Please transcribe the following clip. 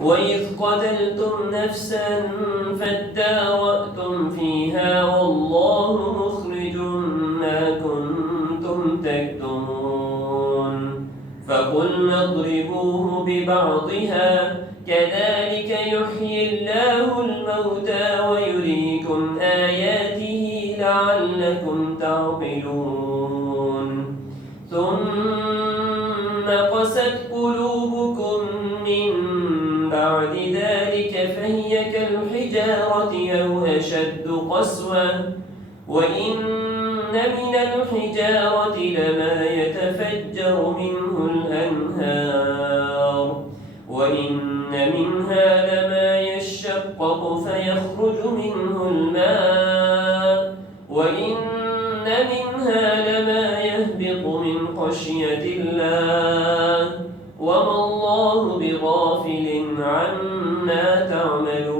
وإذ قتلتم نفسا فادارأتم فيها والله مخرج ما كنتم تكتمون فقلنا اضربوه ببعضها كذلك يحيي الله الموتى ويريكم آياته لعلكم تعقلون ثم قست قلوبكم من بعد ذلك فهي كالحجارة أو أشد قسوة وإن من الحجارة لما يتفجر منه الأنهار وإن منها لما يشقق فيخرج منه الماء وإن منها لما يهبط من خشية الله وما الله بغافل عما تعملون